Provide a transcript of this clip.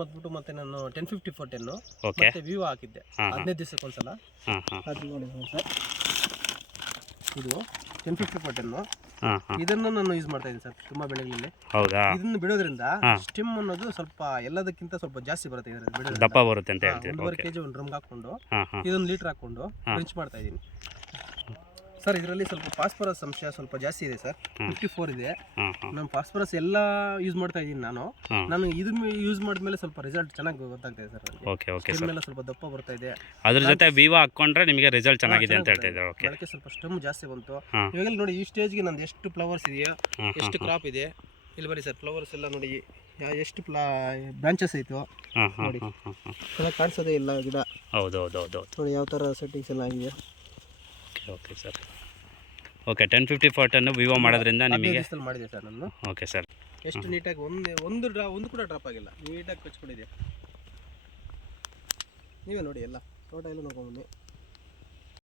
ಮತ್ಬಿಟ್ಟು ಮತ್ತೆ ನಾನು 1054 ಓಕೆ ಮತ್ತೆ ವಿವೋ ಹಾಕಿದ್ದೆ 15 ದಿವಸಕ್ಕೊಂದ್ಸಲ. ಅದು ನೋಡಿ ಸರ್, ಇದು 1054 ಇದನ್ನು ನಾನು ಯೂಸ್ ಮಾಡ್ತಾ ಇದ್ದೀನಿ ಸರ್ ತುಂಬಾ ಬೆಳೆಗಳಲ್ಲಿ. ಹೌದಾ? ಇದನ್ನು ಬಿಡೋದ್ರಿಂದ ಸ್ಟಿಮ್ ಅನ್ನೋದು ಸ್ವಲ್ಪ ಎಲ್ಲದಕ್ಕಿಂತ ಸ್ವಲ್ಪ ಜಾಸ್ತಿ ಬರುತ್ತೆ. ಇದರಲ್ಲಿ ದಪ್ಪ ಬರುತ್ತೆ ಅಂತ ಹೇಳ್ತೀವಿ. 1.5 kg ಒಂದು ಡ್ರಮ್ಗೆ ಹಾಕೊಂಡು ಇದೊಂದು ಲೀಟರ್ ಹಾಕೊಂಡು ಡ್ರಿಂಚ್ ಮಾಡ್ತಾ ಇದ್ದೀನಿ ಸರ್. ಇದರಲ್ಲಿ ಸ್ವಲ್ಪ ಫಾಸ್ಫರಸ್ ಅಂಶ ಸ್ವಲ್ಪ ಜಾಸ್ತಿ ಇದೆ ಸರ್, 54 ಇದೆ. ನಾನು ಫಾಸ್ಫರಸ್ ಎಲ್ಲ ಯೂಸ್ ಮಾಡ್ತಾ ಇದ್ದೀನಿ. ನಾನು ಇದನ್ನ ಯೂಸ್ ಮಾಡಿದ್ಮೇಲೆ ಸ್ವಲ್ಪ ರಿಸಲ್ಟ್ ಚೆನ್ನಾಗಿ ಗೊತ್ತಾಗ್ತಾ ಇದೆ ಸರ್. ಓಕೆ ಓಕೆ ಸ್ಟೆಮ್ ಎಲ್ಲ ಸ್ವಲ್ಪ ದಪ್ಪ ಬರ್ತಾ ಇದೆ. ಅದ್ರ ಜೊತೆ ವಿವೋ ಹಾಕೊಂಡ್ರೆ ನಿಮಗೆ ರಿಸಲ್ಟ್ ಚೆನ್ನಾಗಿದೆ ಅಂತ ಹೇಳ್ತಾ ಇದ್ದಾರೆ. ಓಕೆ, ಅದಕ್ಕೆ ಸ್ವಲ್ಪ ಸ್ಟೆಮ್ ಜಾಸ್ತಿ ಬಂತು. ಇವಾಗ ನೋಡಿ ಈ ಸ್ಟೇಜ್ಗೆ ನಂದು ಎಷ್ಟು ಫ್ಲವರ್ಸ್ ಇದೆಯಾ, ಎಷ್ಟು ಕ್ರಾಪ್ ಇದೆ ಇಲ್ಲಿ ಬರೀ ಸರ್. ಫ್ಲವರ್ಸ್ ಎಲ್ಲ ನೋಡಿ ಎಷ್ಟು ಬ್ರಾಂಚಸ್ ಐತು ನೋಡಿ, ಕಾಣಿಸೋದೇ ಇಲ್ಲ ಗಿಡ. ಹೌದು ಹೌದು ಹೌದು ನೋಡಿ ಯಾವ ಥರ ಸೆಟ್ಟಿಂಗ್ಸ್ ಎಲ್ಲ ಆಗಿದೆ. Okay sir. ಓಕೆ, 1054 ವಿವೋ ಮಾಡೋದ್ರಿಂದ ನಿಮಗೆ ಮಾಡಿದೆ ಸರ್ ನಾನು. ಓಕೆ ಸರ್, ಎಷ್ಟು ನೀಟಾಗಿ ಒಂದು ಕೂಡ ಡ್ರಾಪ್ ಆಗಿಲ್ಲ, ನೀಟಾಗಿ ಕಚ್ಕೊಂಡಿದೆ. ನೀವೇ ನೋಡಿ ಎಲ್ಲ ತೋಟ ಎಲ್ಲ ನೋಡ್ಕೊಂಡು ಬನ್ನಿ.